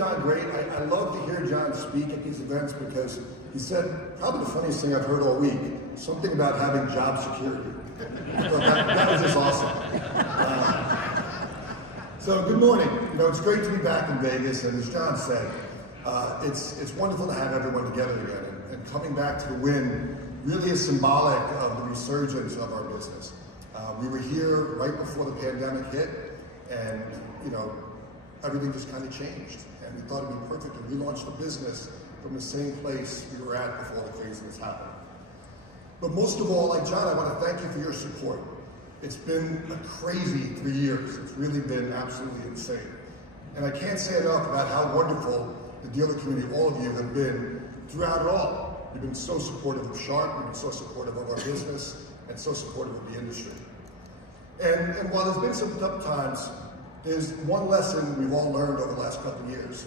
John great. I love to hear John speak at these events because he said probably the funniest thing I've heard all week, something about having job security. That was just awesome. So good morning. It's great to be back in Vegas, and as John said, it's wonderful to have everyone together again. And coming back to the Wynn really is symbolic of the resurgence of our business. We were here right before the pandemic hit, and everything just kind of changed. And we thought it'd be perfect to relaunch the business from the same place we were at before the craziness happened. But most of all, like John, I want to thank you for your support. It's been a crazy 3 years. It's really been absolutely insane. And I can't say enough about how wonderful the dealer community, all of you, have been throughout it all. You've been so supportive of Sharp, you've been so supportive of our business, and so supportive of the industry. And while there's been some tough times, there's one lesson we've all learned over the last couple of years,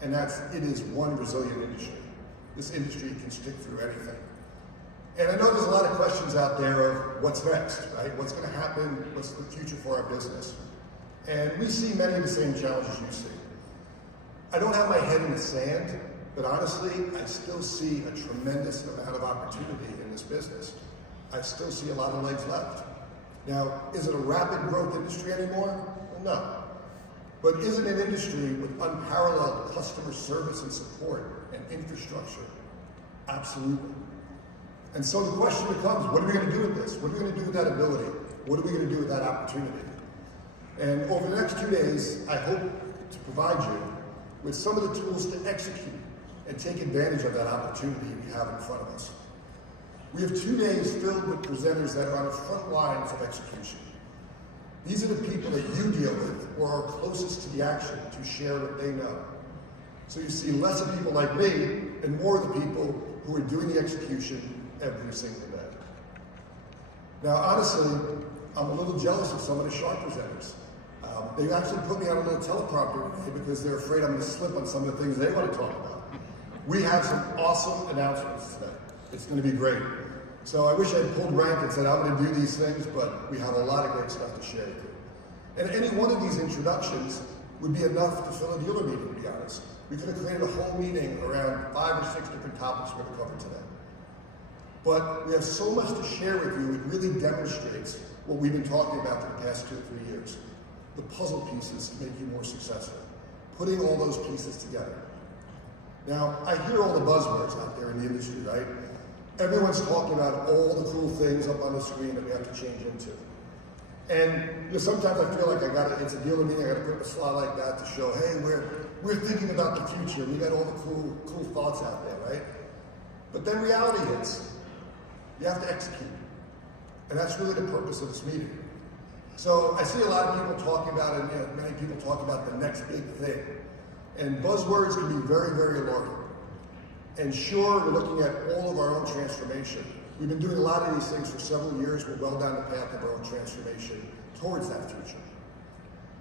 and that's it is one resilient industry. This industry can stick through anything. And I know there's a lot of questions out there of what's next, right? What's going to happen? What's the future for our business? And we see many of the same challenges you see. I don't have my head in the sand, but honestly, I still see a tremendous amount of opportunity in this business. I still see a lot of legs left. Now, is it a rapid growth industry anymore? Well, no. But is it an industry with unparalleled customer service and support and infrastructure? Absolutely. And so the question becomes, what are we going to do with this? What are we going to do with that ability? What are we going to do with that opportunity? And over the next 2 days, I hope to provide you with some of the tools to execute and take advantage of that opportunity we have in front of us. We have 2 days filled with presenters that are on the front lines of execution. These are the people that you deal with or are closest to the action to share what they know. So you see less of people like me and more of the people who are doing the execution every single day. Now, honestly, I'm a little jealous of some of the Sharp presenters. They actually put me on a little teleprompter today because they're afraid I'm going to slip on some of the things they want to talk about. We have some awesome announcements today. It's going to be great. So I wish I had pulled rank and said I'm going to do these things, but we have a lot of great stuff to share with you. And any one of these introductions would be enough to fill a dealer meeting, to be honest. We could have created a whole meeting around 5 or 6 different topics we're going to cover today. But we have so much to share with you, it really demonstrates what we've been talking about for the past 2 or 3 years. The puzzle pieces to make you more successful. Putting all those pieces together. Now, I hear all the buzzwords out there in the industry, right? Everyone's talking about all the cool things up on the screen that we have to change into. And sometimes I feel like it's a dealer meeting, I gotta put up a slide like that to show, hey, we're thinking about the future. We got all the cool thoughts out there, right? But then reality hits. You have to execute. And that's really the purpose of this meeting. So I see a lot of people talking about it, many people talk about the next big thing. And buzzwords can be very, very alarming. And sure, we're looking at all of our own transformation. We've been doing a lot of these things for several years. We're well down the path of our own transformation towards that future.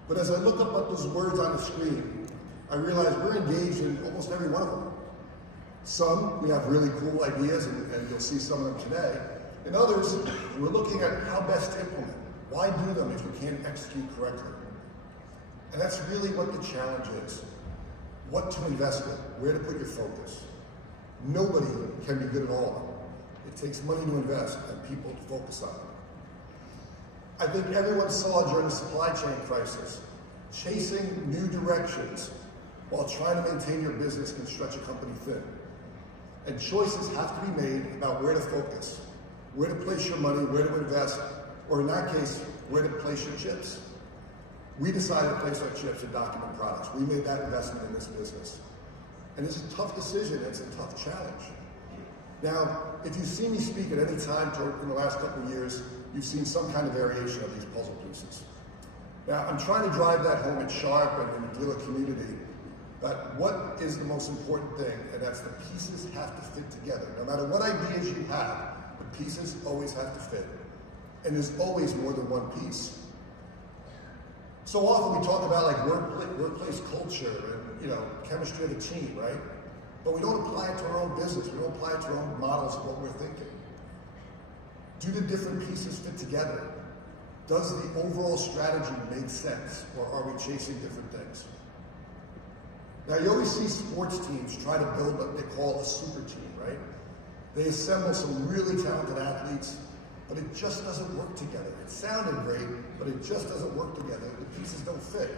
But as I look up at those words on the screen, I realize we're engaged in almost every one of them. Some, we have really cool ideas, and you'll see some of them today. And others, we're looking at how best to implement. Why do them if you can't execute correctly? And that's really what the challenge is. What to invest in, where to put your focus. Nobody can be good at all. It takes money to invest and people to focus on. I think everyone saw during the supply chain crisis, chasing new directions while trying to maintain your business can stretch a company thin. And choices have to be made about where to focus, where to place your money, where to invest, or in that case, where to place your chips. We decided to place our chips in document products. We made that investment in this business. And it's a tough decision, it's a tough challenge. Now, if you've seen me speak at any time in the last couple of years, you've seen some kind of variation of these puzzle pieces. Now, I'm trying to drive that home at Sharp and in the dealer community, but what is the most important thing? And that's the pieces have to fit together. No matter what ideas you have, the pieces always have to fit. And there's always more than one piece. So often we talk about like workplace culture and chemistry of the team, right? But we don't apply it to our own business. We don't apply it to our own models of what we're thinking. Do the different pieces fit together? Does the overall strategy make sense, or are we chasing different things? Now, you always see sports teams try to build what they call a super team, right? They assemble some really talented athletes, but it just doesn't work together. It sounded great, but it just doesn't work together. The pieces don't fit.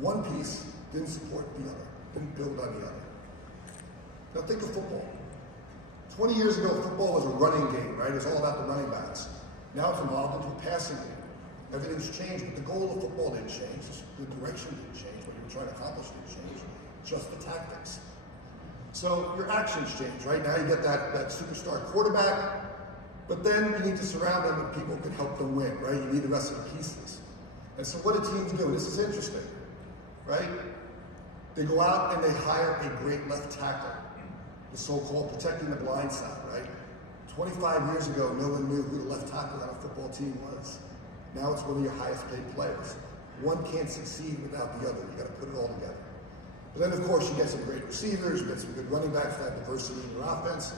One piece didn't support the other, didn't build on the other. Now think of football. 20 years ago, football was a running game, right? It was all about the running backs. Now it's evolved into a passing game. Everything's changed, but the goal of football didn't change. The direction didn't change. What you were trying to accomplish didn't change. Just the tactics. So your actions change, right? Now you get that superstar quarterback, but then you need to surround them with people who can help them win, right? You need the rest of the pieces. And so what do teams do? This is interesting, right? They go out and they hire a great left tackle, the so-called protecting the blind side, right? 25 years ago, no one knew who the left tackle on a football team was. Now it's one of your highest paid players. One can't succeed without the other. You got to put it all together. But then, of course, you get some great receivers, you get some good running backs, that diversity in your offense.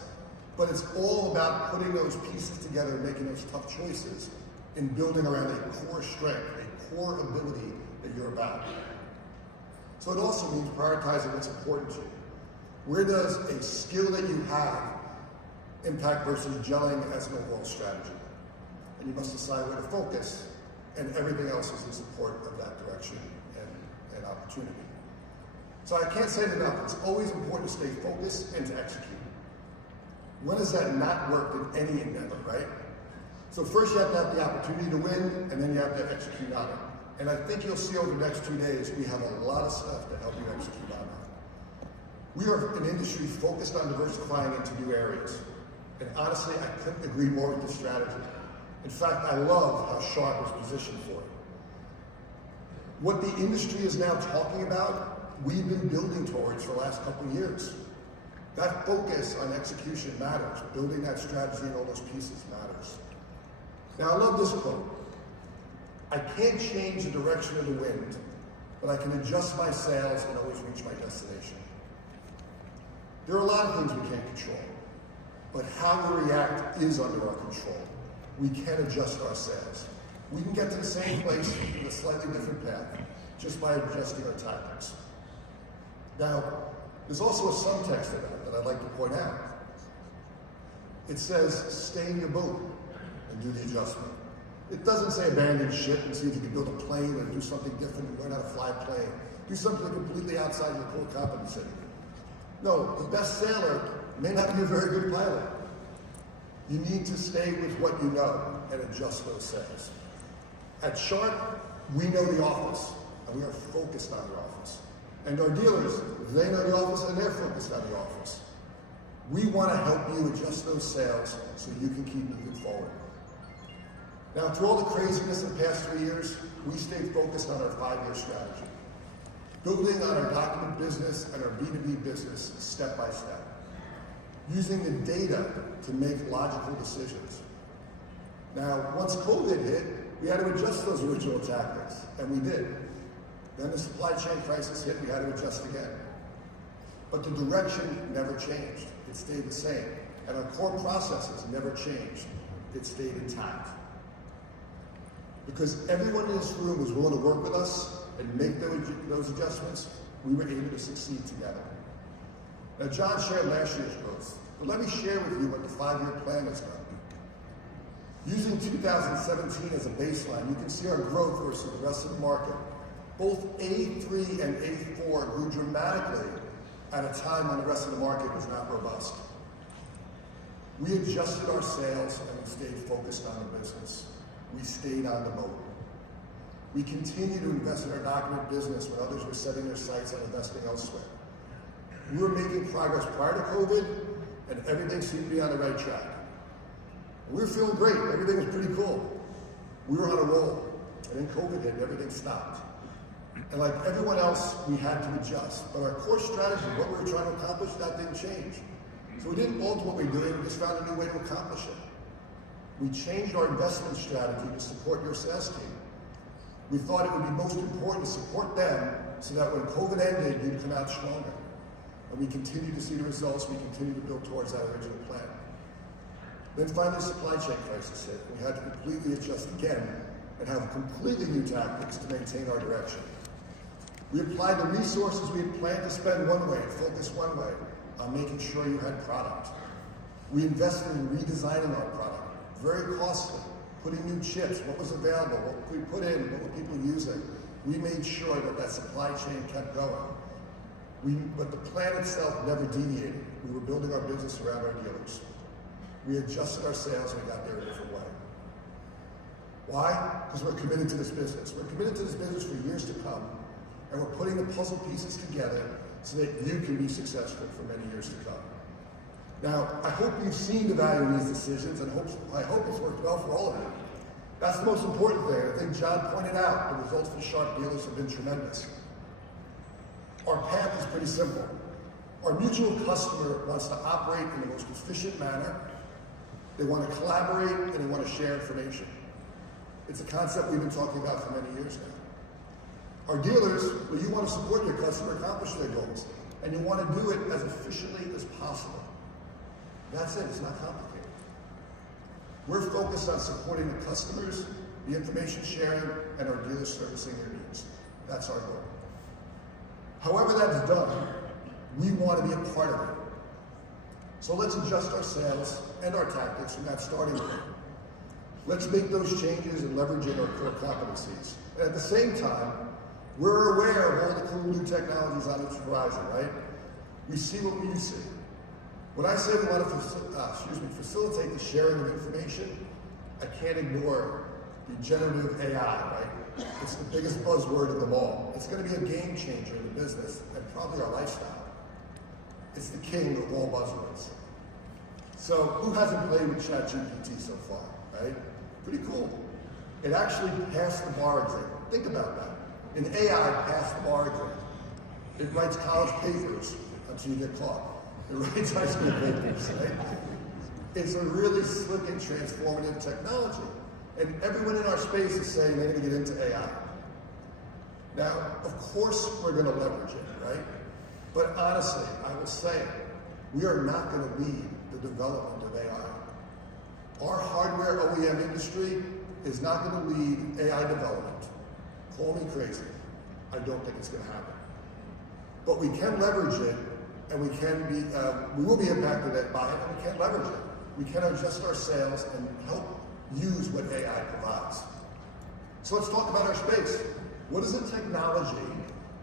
But it's all about putting those pieces together and making those tough choices and building around a core strength, a core ability that you're about. So it also means prioritizing what's important to you. Where does a skill that you have impact versus gelling as an overall strategy? And you must decide where to focus, and everything else is in support of that direction and opportunity. So I can't say it enough. It's always important to stay focused and to execute. When has that not worked in any endeavor, right? So first you have to have the opportunity to win, and then you have to execute on it. And I think you'll see over the next 2 days, we have a lot of stuff to help you execute on that. We are an industry focused on diversifying into new areas. And honestly, I couldn't agree more with this strategy. In fact, I love how Sharp is positioned for it. What the industry is now talking about, we've been building towards for the last couple of years. That focus on execution matters. Building that strategy and all those pieces matters. Now, I love this quote. I can't change the direction of the wind, but I can adjust my sails and always reach my destination. There are a lot of things we can't control, but how we react is under our control. We can adjust our sails. We can get to the same place with a slightly different path, just by adjusting our tactics. Now, there's also a subtext to that I'd like to point out. It says, stay in your boat and do the adjustment. It doesn't say abandon ship and see if you can build a plane or do something different and learn how to fly a plane. Do something completely outside your core competency. No, the best sailor may not be a very good pilot. You need to stay with what you know and adjust those sails. At Sharp, we know the office, and we are focused on the office. And our dealers, they know the office, and they're focused on the office. We want to help you adjust those sails so you can keep moving forward. Now, through all the craziness in the past 3 years, we stayed focused on our 5-year strategy, building on our document business and our B2B business step by step, using the data to make logical decisions. Now, once COVID hit, we had to adjust those original tactics, and we did. Then the supply chain crisis hit, we had to adjust again. But the direction never changed. It stayed the same. And our core processes never changed. It stayed intact. Because everyone in this room was willing to work with us and make those adjustments, we were able to succeed together. Now, John shared last year's growth, but let me share with you what the 5-year plan has done. Using 2017 as a baseline, you can see our growth versus the rest of the market. Both A3 and A4 grew dramatically at a time when the rest of the market was not robust. We adjusted our sails and we stayed focused on the business. We stayed on the boat. We continue to invest in our document business when others were setting their sights on investing elsewhere. We were making progress prior to COVID, and everything seemed to be on the right track. And we were feeling great. Everything was pretty cool. We were on a roll. And then COVID hit and everything stopped. And like everyone else, we had to adjust. But our core strategy, what we were trying to accomplish, that didn't change. So we didn't alter what we were doing, we just found a new way to accomplish it. We changed our investment strategy to support your sales team. We thought it would be most important to support them so that when COVID ended, you'd come out stronger. And we continue to see the results, we continue to build towards that original plan. Then finally, the supply chain crisis hit. We had to completely adjust again and have completely new tactics to maintain our direction. We applied the resources we had planned to spend one way, focus one way, on making sure you had product. We invested in redesigning our product, very costly, putting new chips, what was available, what we put in, what were people using. We made sure that that supply chain kept going. But the plan itself never deviated. We were building our business around our dealers. We adjusted our sales and we got there a different way. Why? Because we're committed to this business. We're committed to this business for years to come, and we're putting the puzzle pieces together so that you can be successful for many years to come. Now, I hope you've seen the value in these decisions, and I hope it's worked well for all of you. That's the most important thing. I think John pointed out the results for Sharp dealers have been tremendous. Our path is pretty simple. Our mutual customer wants to operate in the most efficient manner. They want to collaborate and they want to share information. It's a concept we've been talking about for many years now. Our dealers, well, you want to support your customer accomplish their goals, and you want to do it as efficiently as possible. That's it, it's not complicated. We're focused on supporting the customers, the information sharing, and our dealers servicing their needs. That's our goal. However that's done, we want to be a part of it. So let's adjust our sales and our tactics from that starting point. Let's make those changes and leveraging our core competencies. And at the same time, we're aware of all the cool new technologies on the horizon, right? We see what we see. When I say we want to facilitate the sharing of information, I can't ignore the generative AI, right? It's the biggest buzzword of them all. It's going to be a game changer in the business and probably our lifestyle. It's the king of all buzzwords. So who hasn't played with ChatGPT so far, right? Pretty cool. It actually passed the bar exam. Think about that. An AI passed the bar exam. It writes college papers until you get caught. It writes high school papers, right? It's a really slick and transformative technology. And everyone in our space is saying they're going to get into AI. Now, of course, we're going to leverage it, right? But honestly, I will say, we are not going to lead the development of AI. Our hardware OEM industry is not going to lead AI development. Call me crazy. I don't think it's going to happen. But we can leverage it, and we will be impacted by it, and we can leverage it. We can adjust our sales and help use what AI provides. So let's talk about our space. What is a technology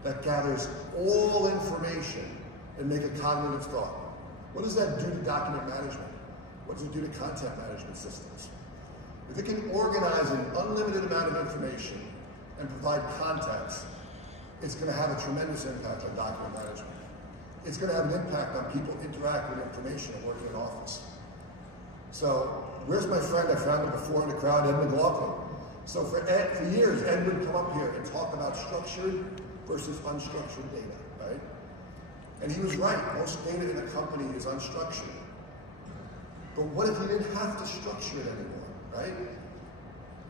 that gathers all information and make a cognitive thought? What does that do to document management? What does it do to content management systems? If it can organize an unlimited amount of information and provide context, it's going to have a tremendous impact on document management. It's going to have an impact on people interacting with information and working in office. So, where's my friend? I found him before in the crowd, Ed McLaughlin. So for years, Ed would come up here and talk about structured versus unstructured data, right? And he was right. Most data in a company is unstructured. But what if you didn't have to structure it anymore, right?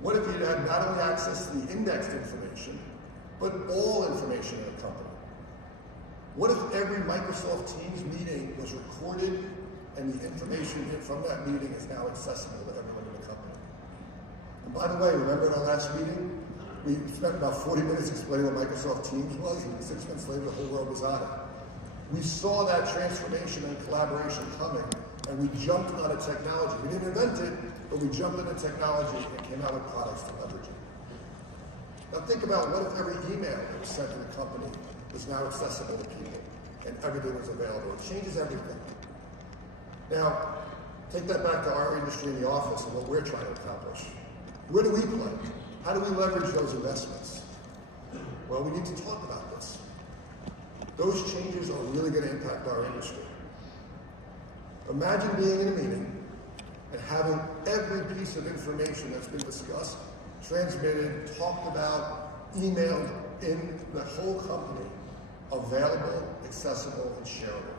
What if you had not only access to the indexed information, but all information in a company? What if every Microsoft Teams meeting was recorded and the information from that meeting is now accessible to everyone in the company? And by the way, remember in our last meeting, we spent about 40 minutes explaining what Microsoft Teams was, and 6 months later, the whole world was on it. We saw that transformation and collaboration coming, and we jumped on a technology. We didn't invent it, but we jumped on a technology and came out with products to leverage it. Now think about what if every email that was sent to the company was now accessible to people, and everything was available. It changes everything. Now, take that back to our industry in the office and what we're trying to accomplish. Where do we play? How do we leverage those investments? Well, we need to talk about this. Those changes are really going to impact our industry. Imagine being in a meeting and having every piece of information that's been discussed, transmitted, talked about, emailed in the whole company, available, accessible, and shareable.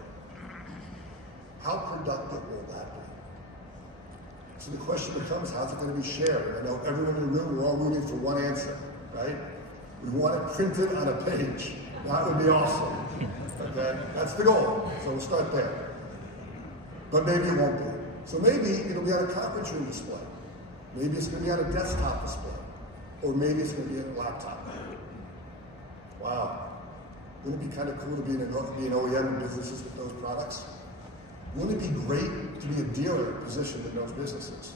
How productive will that be? So the question becomes, how's it going to be shared? I know everyone in the room, we're all rooting for one answer, right? We want it printed on a page. That would be awesome. Okay? That's the goal. So we'll start there. But maybe it won't be. So maybe it'll be on a conference room display. Maybe it's going to be on a desktop display. Or maybe it's going to be on a laptop. Wow. Wouldn't it be kind of cool to be an OEM in businesses with those products? Wouldn't it be great to be a dealer positioned in those businesses?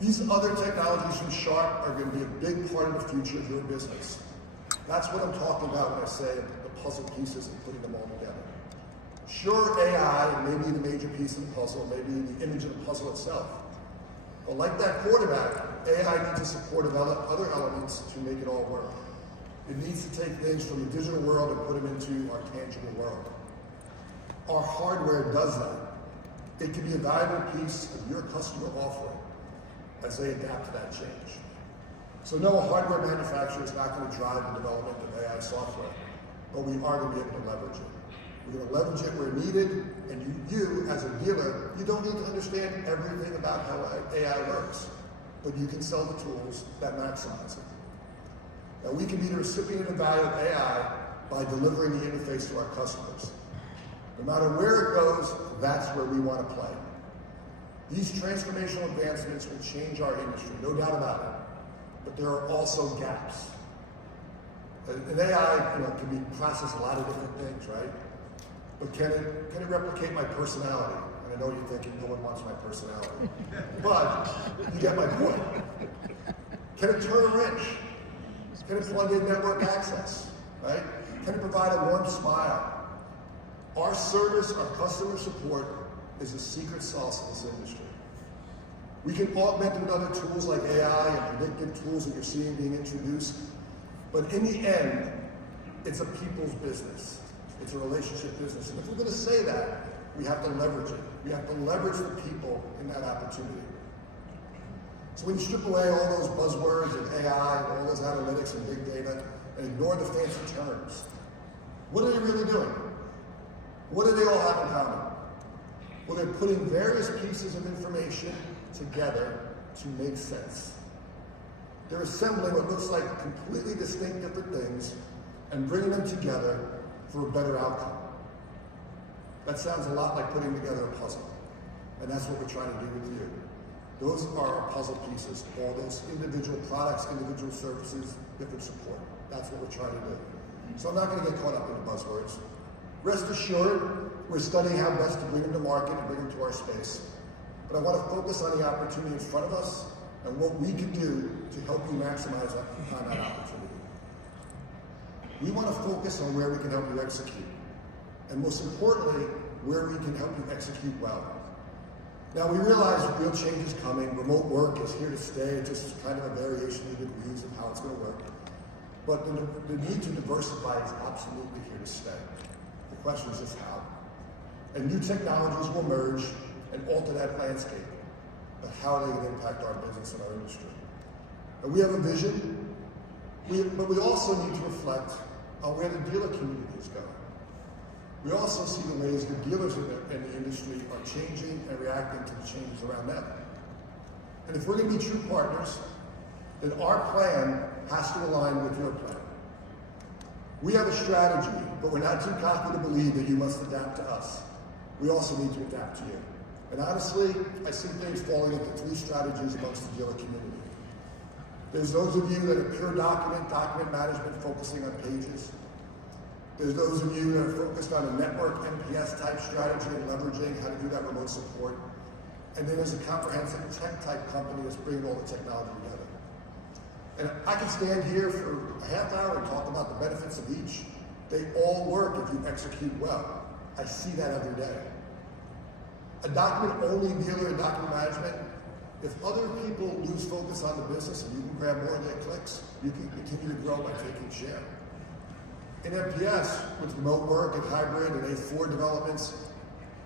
These other technologies from Sharp are going to be a big part of the future of your business. That's what I'm talking about when I say the puzzle pieces and putting them all together. Sure, AI may be the major piece of the puzzle, maybe the image of the puzzle itself. But like that quarterback, AI needs to support other elements to make it all work. It needs to take things from the digital world and put them into our tangible world. Our hardware does that. It can be a valuable piece of your customer offering as they adapt to that change. So no, a hardware manufacturer is not going to drive the development of AI software, but we are going to be able to leverage it. We're going to leverage it where needed, and you as a dealer, you don't need to understand everything about how AI works, but you can sell the tools that maximize it. Now, we can be the recipient of value of AI by delivering the interface to our customers. No matter where it goes, that's where we want to play. These transformational advancements will change our industry, no doubt about it. But there are also gaps. And AI can be processed a lot of different things, right? But can it replicate my personality? And I know you're thinking no one wants my personality. But you get my point. Can it turn a wrench? Can it plug in network access, right? Can it provide a warm smile? Our service, our customer support is a secret sauce in this industry. We can augment it with other tools like AI and predictive tools that you're seeing being introduced. But in the end, it's a people's business. It's a relationship business. And if we're going to say that, we have to leverage it. We have to leverage the people in that opportunity. So when you strip away all those buzzwords and AI and all those analytics and big data and ignore the fancy terms, what are they really doing? What do they all have in common? Well, they're putting various pieces of information together to make sense. They're assembling what looks like completely distinct different things and bringing them together for a better outcome. That sounds a lot like putting together a puzzle. And that's what we're trying to do with you. Those are our puzzle pieces, all those individual products, individual services, different support. That's what we're trying to do. So I'm not going to get caught up in the buzzwords. Rest assured, we're studying how best to bring them to market and bring them to our space. But I want to focus on the opportunity in front of us and what we can do to help you maximize on that opportunity. We want to focus on where we can help you execute. And most importantly, where we can help you execute well. Now, we realize real change is coming. Remote work is here to stay. It's just kind of a variation of degrees of how it's going to work. But the need to diversify is absolutely here to stay. The question is just how. And new technologies will emerge and alter that landscape of how they can impact our business and our industry. And we have a vision, but we also need to reflect on where the dealer community is going. We also see the ways the dealers in the industry are changing and reacting to the changes around them. And if we're going to be true partners, then our plan has to align with your plan. We have a strategy, but we're not too cocky to believe that you must adapt to us. We also need to adapt to you. And honestly, I see things falling into three strategies amongst the dealer community. There's those of you that are pure document management, focusing on pages. There's those of you that are focused on a network NPS type strategy and leveraging how to do that remote support. And then there's a comprehensive tech type company that's bringing all the technology together. And I can stand here for a half hour and talk about the benefits of each. They all work if you execute well. I see that every day. A document-only dealer in document management, if other people lose focus on the business and you can grab more of their clicks, you can continue to grow by taking share. In MPS, with remote work and hybrid and A4 developments,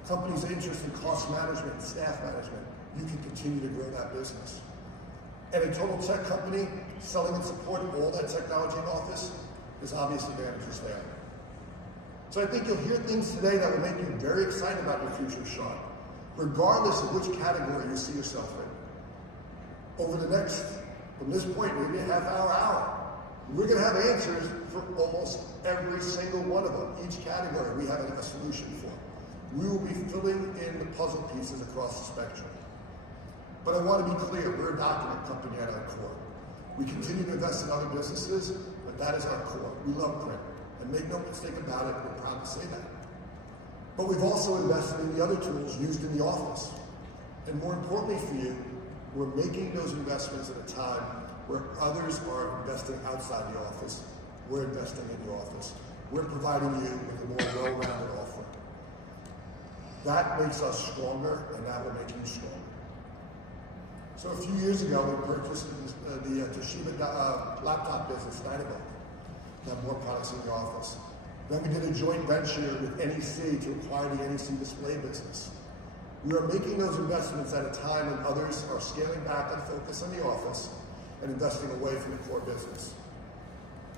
companies' interest in cost management and staff management, you can continue to grow that business. And a total tech company selling and supporting all that technology in office, there's obvious advantages there. So I think you'll hear things today that will make you very excited about your future, Sean, regardless of which category you see yourself in. Over the next, from this point, maybe a half hour, we're going to have answers for almost every single one of them. Each category we have a solution for. We will be filling in the puzzle pieces across the spectrum. But I want to be clear, we're a document company at our core. We continue to invest in other businesses, but that is our core. We love print, And make no mistake about it, we're proud to say that. But we've also invested in the other tools used in the office. And more importantly for you, we're making those investments at a time where others are investing outside the office. We're investing in the office. We're providing you with a more well-rounded offering. That makes us stronger, and that will make you stronger. So a few years ago, we purchased the Toshiba laptop business, Dynabook, to have more products in the office. Then we did a joint venture with NEC to acquire the NEC display business. We are making those investments at a time when others are scaling back on focus on the office and investing away from the core business.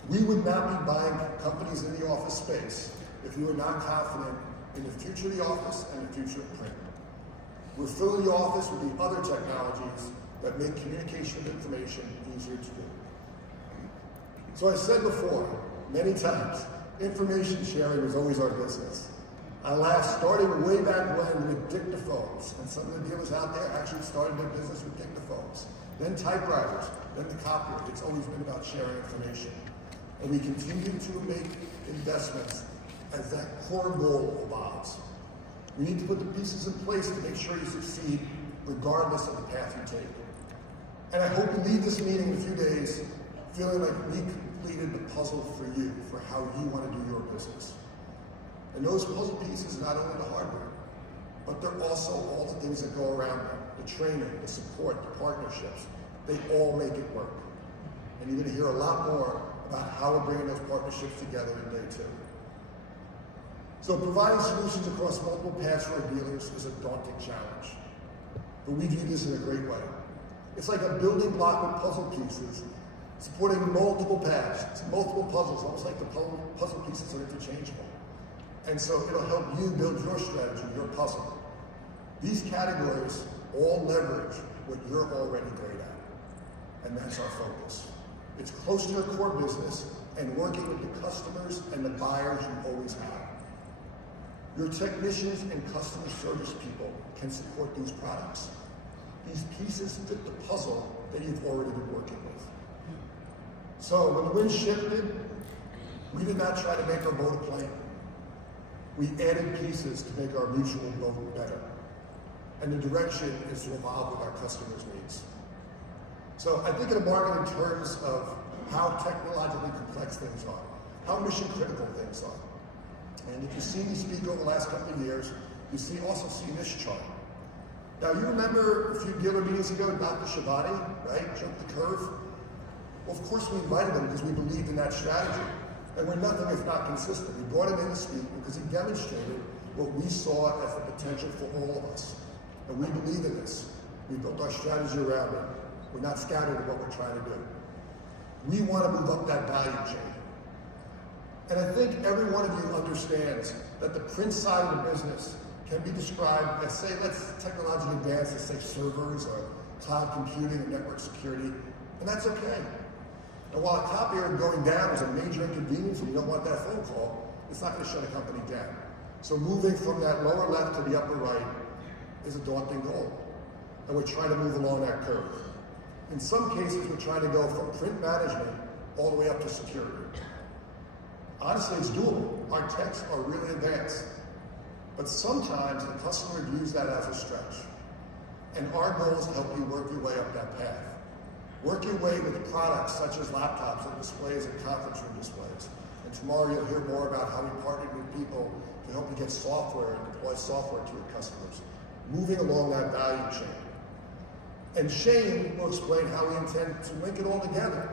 We would not be buying companies in the office space if we were not confident in the future of the office and the future of print. We're filling the office with the other technologies that make communication of information easier to do. So I said before, many times, information sharing was always our business. I last started way back when with dictaphones, and some of the dealers out there actually started their business with dictaphones. Then typewriters, then the copier. It's always been about sharing information. And we continue to make investments as that core goal evolves. We need to put the pieces in place to make sure you succeed regardless of the path you take. And I hope you leave this meeting in a few days feeling like we completed the puzzle for you, for how you want to do your business. And those puzzle pieces are not only the hardware, but they're also all the things that go around them, the training, the support, the partnerships. They all make it work. And you're going to hear a lot more about how we're bringing those partnerships together in day 2. So providing solutions across multiple paths for our dealers is a daunting challenge. But we do this in a great way. It's like a building block with puzzle pieces, supporting multiple paths, multiple puzzles, almost like the puzzle pieces are interchangeable. And so it'll help you build your strategy, your puzzle. These categories all leverage what you're already great at. And that's our focus. It's close to your core business and working with the customers and the buyers you always have. Your technicians and customer service people can support these products. These pieces fit the puzzle that you've already been working with. So when the wind shifted, we did not try to make our boat a plane. We added pieces to make our mutual boat better. And the direction is to evolve with our customers' needs. So I think of the market in terms of how technologically complex things are, how mission critical things are. And if you see me speak over the last couple of years, you also see this chart. Now you remember a few dealer meetings ago, Dr. Shabani, right, jumped the curve? Well, of course we invited him because we believed in that strategy. And we're nothing if not consistent. We brought him in to speak because he demonstrated what we saw as the potential for all of us. And we believe in this. We built our strategy around it. We're not scattered in what we're trying to do. We want to move up that value chain. And I think every one of you understands that the print side of the business can be described as, say, let's technologically advance, let's say servers or cloud computing or network security, and that's okay. And while a copier going down is a major inconvenience and you don't want that phone call, it's not going to shut a company down. So moving from that lower left to the upper right is a daunting goal. And we're trying to move along that curve. In some cases, we're trying to go from print management all the way up to security. Honestly, it's doable. Our techs are really advanced. But sometimes the customer views that as a stretch. And our goal is to help you work your way up that path. Work your way with products such as laptops and displays and conference room displays. And tomorrow you'll hear more about how we partnered with people to help you get software and deploy software to your customers. Moving along that value chain. And Shane will explain how we intend to link it all together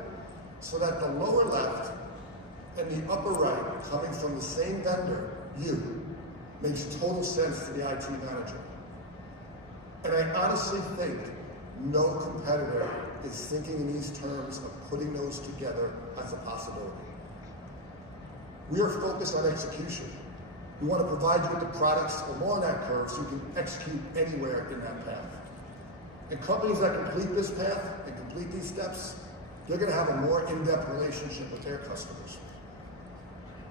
so that the lower left and the upper right, coming from the same vendor, you, makes total sense to the IT manager. And I honestly think no competitor is thinking in these terms of putting those together as a possibility. We are focused on execution. We want to provide you with the products along that curve so you can execute anywhere in that path. And companies that complete this path and complete these steps, they're going to have a more in-depth relationship with their customers.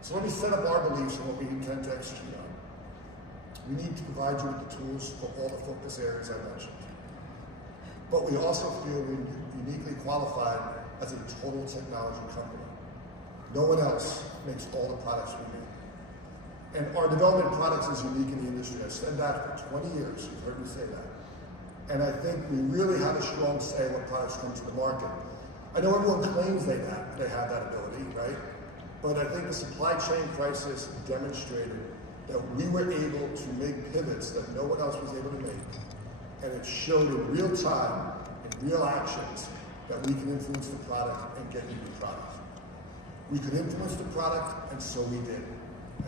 So let me set up our beliefs and what we intend to execute on. We need to provide you with the tools for all the focus areas I mentioned. But we also feel we're uniquely qualified as a total technology company. No one else makes all the products we make. And our development products is unique in the industry. I've said that for 20 years. You've heard me say that. And I think we really have a strong say when products come to the market. I know everyone claims they have that ability, right? But I think the supply chain crisis demonstrated that we were able to make pivots that no one else was able to make. And it showed in real time, in real actions, that we can influence the product and get you the product. We could influence the product, and so we did.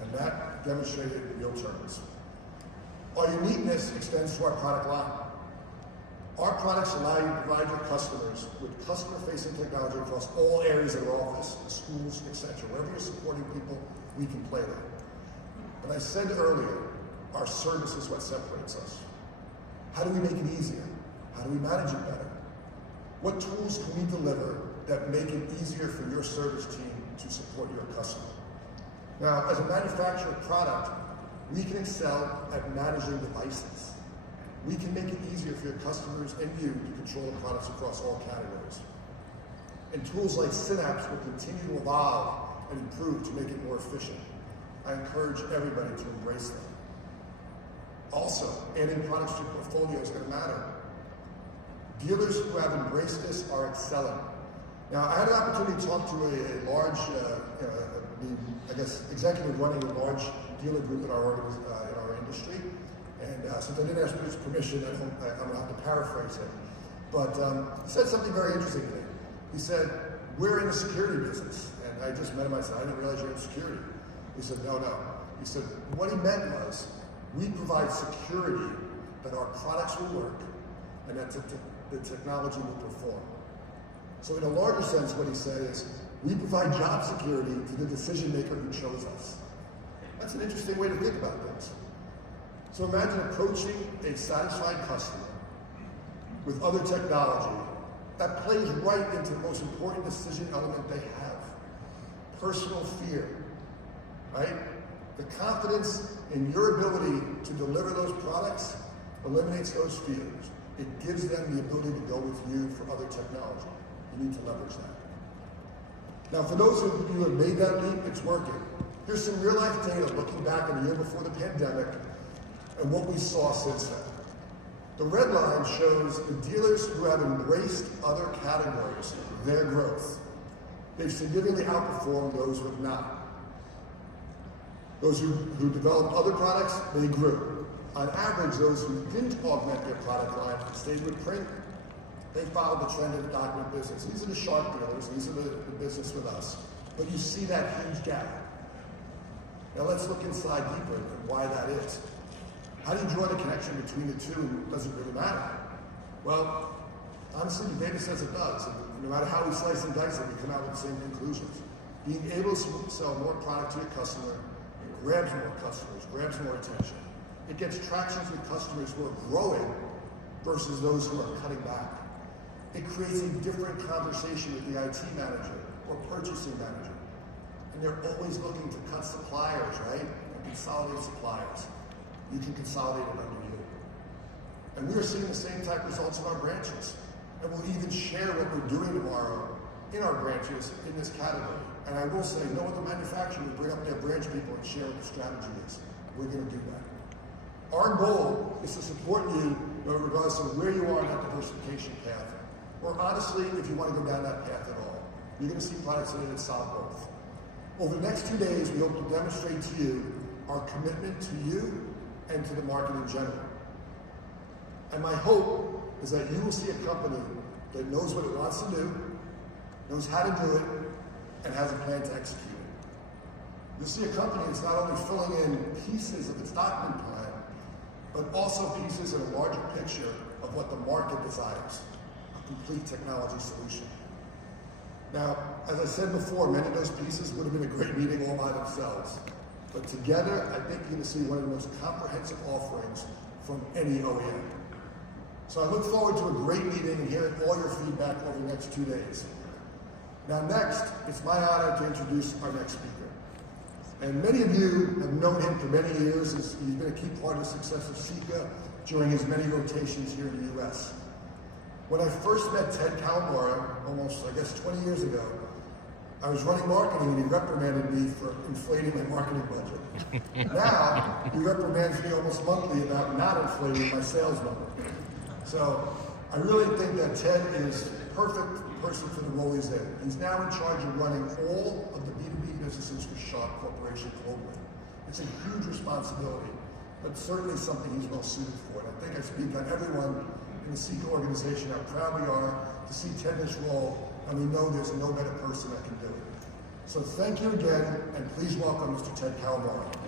And that demonstrated in real terms. Our uniqueness extends to our product line. Our products allow you to provide your customers with customer-facing technology across all areas of their office, schools, etc. Wherever you're supporting people, we can play there. But I said earlier, our service is what separates us. How do we make it easier? How do we manage it better? What tools can we deliver that make it easier for your service team to support your customer? Now, as a manufacturer of product, we can excel at managing devices. We can make it easier for your customers and you to control the products across all categories. And tools like Synapse will continue to evolve and improve to make it more efficient. I encourage everybody to embrace them. Also, adding products to your portfolio is going to matter. Dealers who have embraced this are excelling. Now, I had an opportunity to talk to a large, executive running a large dealer group in our industry. And since I didn't ask for his permission, I'm going to have to paraphrase it. But he said something very interesting to me. He said, we're in the security business. And I just met him. I said, I didn't realize you're in security. He said, no. He said, what he meant was, we provide security that our products will work and that the technology will perform. So in a larger sense, what he said is, we provide job security to the decision maker who chose us. That's an interesting way to think about things. So imagine approaching a satisfied customer with other technology that plays right into the most important decision element they have, personal fear, right? The confidence in your ability to deliver those products eliminates those fears. It gives them the ability to go with you for other technology. You need to leverage that. Now, for those of you who have made that leap, it's working. Here's some real-life data looking back on the year before the pandemic and what we saw since then. The red line shows the dealers who have embraced other categories, their growth. They've significantly outperformed those who have not. Those who developed other products, they grew. On average, those who didn't augment their product line and stayed with print, they followed the trend of the document business. These are the sharp dealers, these are the business with us. But you see that huge gap. Now let's look inside deeper and why that is. How do you draw the connection between the two, and does it really matter? Well, honestly, the data says it does. And no matter how we slice and dice it, we come out with the same conclusions. Being able to sell more product to your customer grabs more customers, grabs more attention. It gets traction with customers who are growing versus those who are cutting back. It creates a different conversation with the IT manager or purchasing manager. And they're always looking to cut suppliers, right? And consolidate suppliers. You can consolidate it under you. And we are seeing the same type of results in our branches. And we'll even share what we're doing tomorrow in our branches in this category. And I will say, no other manufacturer will bring up their branch people and share what the strategy is. We're going to do that. Our goal is to support you regardless of where you are on that diversification path. Or honestly, if you want to go down that path at all. You're going to see products that solve both. Over the next 2 days, we hope to demonstrate to you our commitment to you and to the market in general. And my hope is that you will see a company that knows what it wants to do, knows how to do it, and has a plan to execute it. You'll see a company that's not only filling in pieces of its document plan, but also pieces in a larger picture of what the market desires, a complete technology solution. Now, as I said before, many of those pieces would have been a great meeting all by themselves. But together, I think you're going to see one of the most comprehensive offerings from any OEM. So I look forward to a great meeting and hearing all your feedback over the next 2 days. Now next, it's my honor to introduce our next speaker. And many of you have known him for many years. He's been a key part of the success of Sika during his many rotations here in the US. When I first met Ted Kalmara, almost, 20 years ago, I was running marketing and he reprimanded me for inflating my marketing budget. Now, he reprimands me almost monthly about not inflating my sales number. So, I really think that Ted is the perfect person for the role he's in. He's now in charge of running all of the B2B businesses for Sharp Corporation globally. It's a huge responsibility, but certainly something he's well suited for. And I think I speak on everyone in the Seeker organization how proud we are to see Ted in this role, and we know there's no better person that can do it. So thank you again, and please welcome Mr. Ted Calamari.